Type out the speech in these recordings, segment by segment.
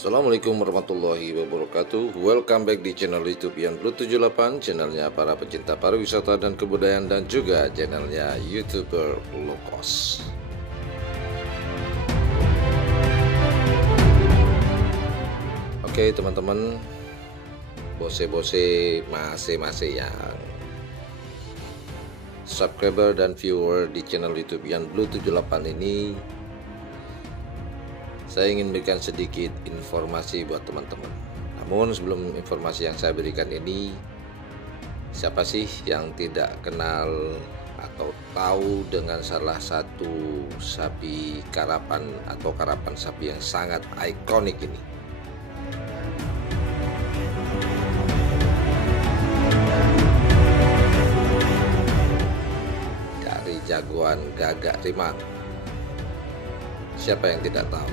Assalamualaikum warahmatullahi wabarakatuh. Welcome back di channel YouTube Yan Blue 78, channelnya para pecinta pariwisata dan kebudayaan, dan juga channelnya YouTuber low cost. Oke teman-teman, bose-bose mase-mase yang subscriber dan viewer di channel YouTube Yan Blue 78 ini, saya ingin berikan sedikit informasi buat teman-teman. Namun sebelum informasi yang saya berikan ini, siapa sih yang tidak kenal atau tahu dengan salah satu sapi karapan atau karapan sapi yang sangat ikonik ini? Dari jagoan Gagak Rimang. Siapa yang tidak tahu?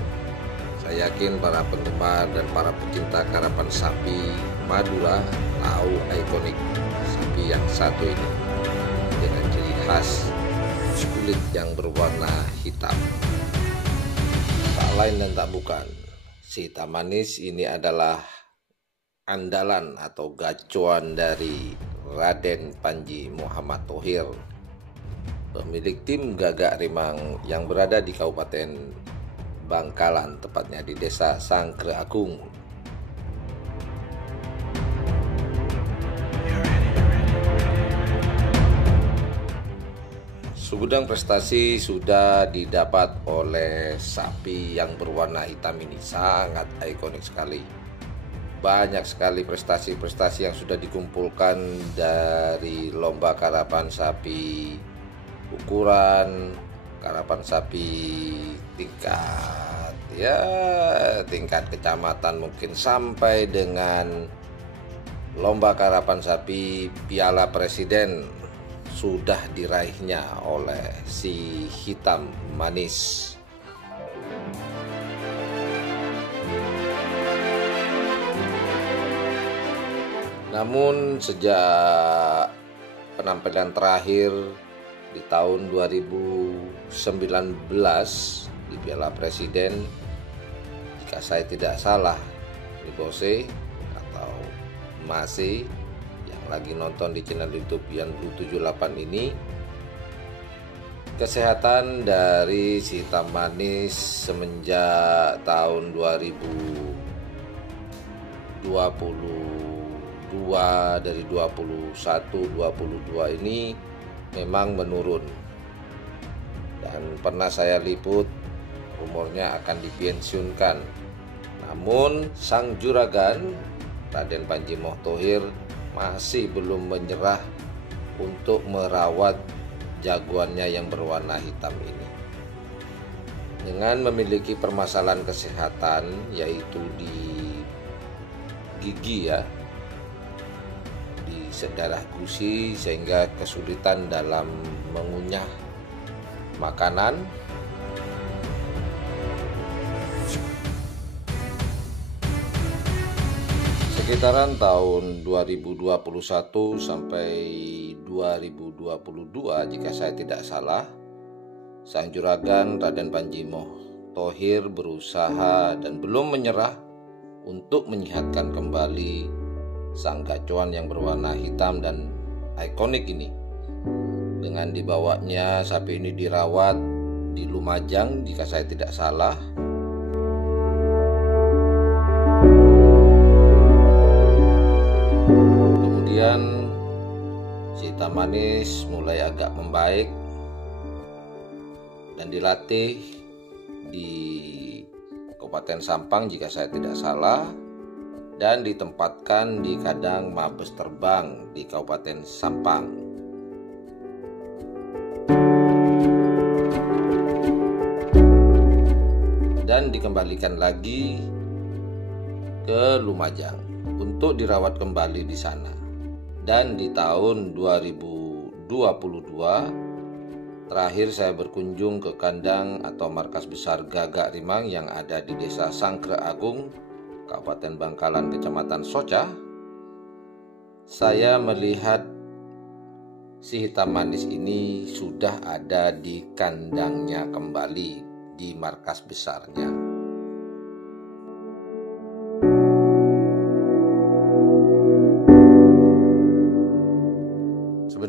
Saya yakin para penggemar dan para pecinta karapan sapi Madura tahu ikonik sapi yang satu ini dengan ciri khas kulit yang berwarna hitam. Tak lain dan tak bukan, si hitam manis ini adalah andalan atau gacuan dari Raden Panji Muhammad Thohir, pemilik tim Gagak Rimang yang berada di Kabupaten Bangkalan, tepatnya di Desa Sangkre Agung. Segudang prestasi sudah didapat oleh sapi yang berwarna hitam ini, sangat ikonik sekali. Banyak sekali prestasi-prestasi yang sudah dikumpulkan dari lomba karapan sapi ukuran, karapan sapi tingkat kecamatan, mungkin sampai dengan lomba karapan sapi Piala Presiden sudah diraihnya oleh si hitam manis. Namun sejak penampilan terakhir di tahun 2019 di Piala Presiden, jika saya tidak salah, ini bose atau masih yang lagi nonton di channel YouTube Yan Blue 78 ini, kesehatan dari si hitam manis semenjak tahun 2022 dari 21-22 ini memang menurun, dan pernah saya liput rumornya akan dipensiunkan. Namun sang juragan Raden Panji Muhammad Thohir masih belum menyerah untuk merawat jagoannya yang berwarna hitam ini. Dengan memiliki permasalahan kesehatan, yaitu di gigi di darah gusi, sehingga kesulitan dalam mengunyah makanan. Sekitaran tahun 2021 sampai 2022 jika saya tidak salah, sang juragan Raden Panji Muhammad Thohir berusaha dan belum menyerah untuk menyehatkan kembali sang gacuan yang berwarna hitam dan ikonik ini. Dengan dibawanya sapi ini dirawat di Lumajang jika saya tidak salah. Kemudian si hitam manis mulai agak membaik dan dilatih di Kabupaten Sampang jika saya tidak salah, dan ditempatkan di kandang Mabes Terbang di Kabupaten Sampang. Dan dikembalikan lagi ke Lumajang untuk dirawat kembali di sana. Dan di tahun 2022 terakhir saya berkunjung ke kandang atau markas besar Gagak Rimang yang ada di Desa Sangkre Agung, Kabupaten Bangkalan, Kecamatan Soca. Saya melihat si hitam manis ini sudah ada di kandangnya kembali, di markas besarnya.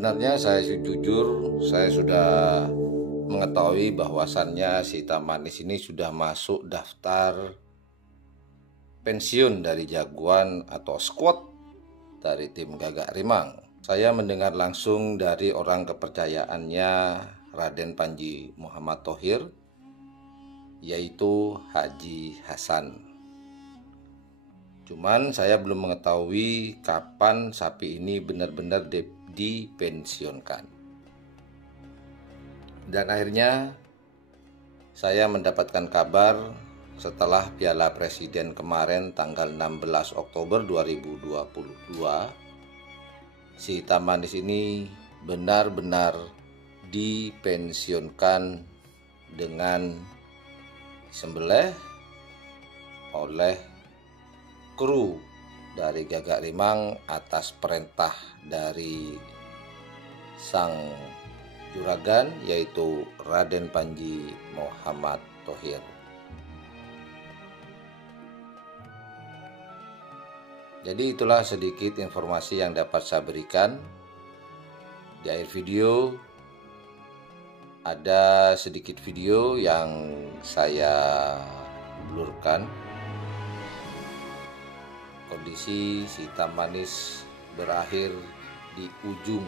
Sebenarnya saya jujur, saya sudah mengetahui bahwasannya si Hitam Manis ini sudah masuk daftar pensiun dari jagoan atau squad dari tim Gagak Rimang. Saya mendengar langsung dari orang kepercayaannya Raden Panji Muhammad Thohir, yaitu Haji Hasan. Cuman saya belum mengetahui kapan sapi ini benar-benar dipensiunkan. Dan akhirnya saya mendapatkan kabar setelah Piala Presiden kemarin tanggal 16 Oktober 2022, si Hitam Manis ini benar-benar dipensiunkan dengan disembelih oleh kru dari Gagak Rimang atas perintah dari sang juragan, yaitu Raden Panji Muhammad Thohir. Jadi itulah sedikit informasi yang dapat saya berikan. Di akhir video ada sedikit video yang saya blurkan. Kondisi si Hitam Manis berakhir di ujung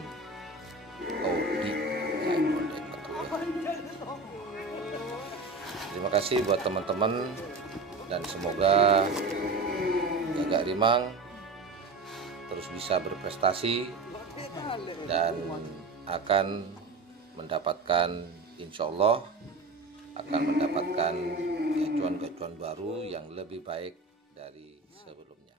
Terima kasih buat teman-teman, dan semoga Gagak Rimang terus bisa berprestasi dan akan mendapatkan, insya Allah akan mendapatkan gacuan-gacuan baru yang lebih baik dari sebelumnya.